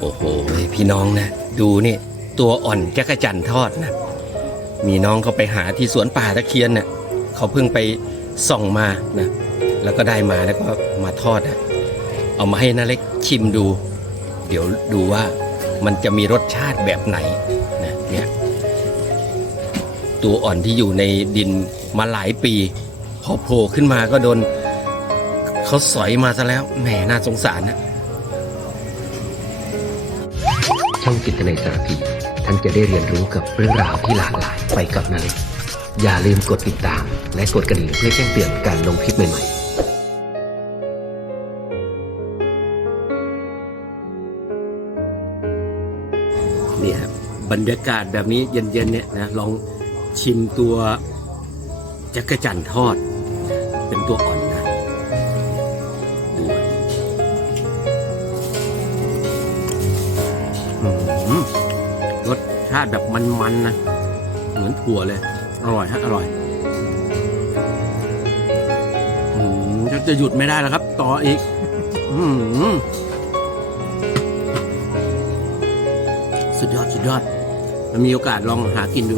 โอ้โหพี่น้องนะ ดูนี่ตัวอ่อนจักรจันทอดนะ มีน้องเขาไปหาที่สวนป่าตะเคียนเน่ะเขาเพิ่งไปส่องมานะ แล้วก็ได้มาแล้วก็มาทอดนะเอามาให้นาเล็กชิมดู เดี๋ยวดูว่ามันจะมีรสชาติแบบไหนนะเนี่ยตัวอ่อนที่อยู่ในดินมาหลายปี พอโผล่ขึ้นมาก็โดนเขาสอยมาซะแล้วแหมน่าสงสารนะ ช่องจิตในสารพีท่านจะได้เรียนรู้กับเรื่องราวที่หลากหลายไปกับนาเล็กอย่าลืมกดติดตาม และกดกระดิ่งเพื่อแจ้งเตือนการลงคลิปใหม่ๆนี่ครับบรรยากาศแบบนี้เย็นๆเนี่ยนะลองชิมตัวจักระจันทอด เป็นตัวอ่อนาติแบบมันๆนะ เหมือนถั่วเลย อร่อยฮะ อร่อยอืมจะจะหยุดไม่ได้แล้วครับ ต่ออีก อืมสุดยอด สุดยอด มีโอกาสลองหากินดู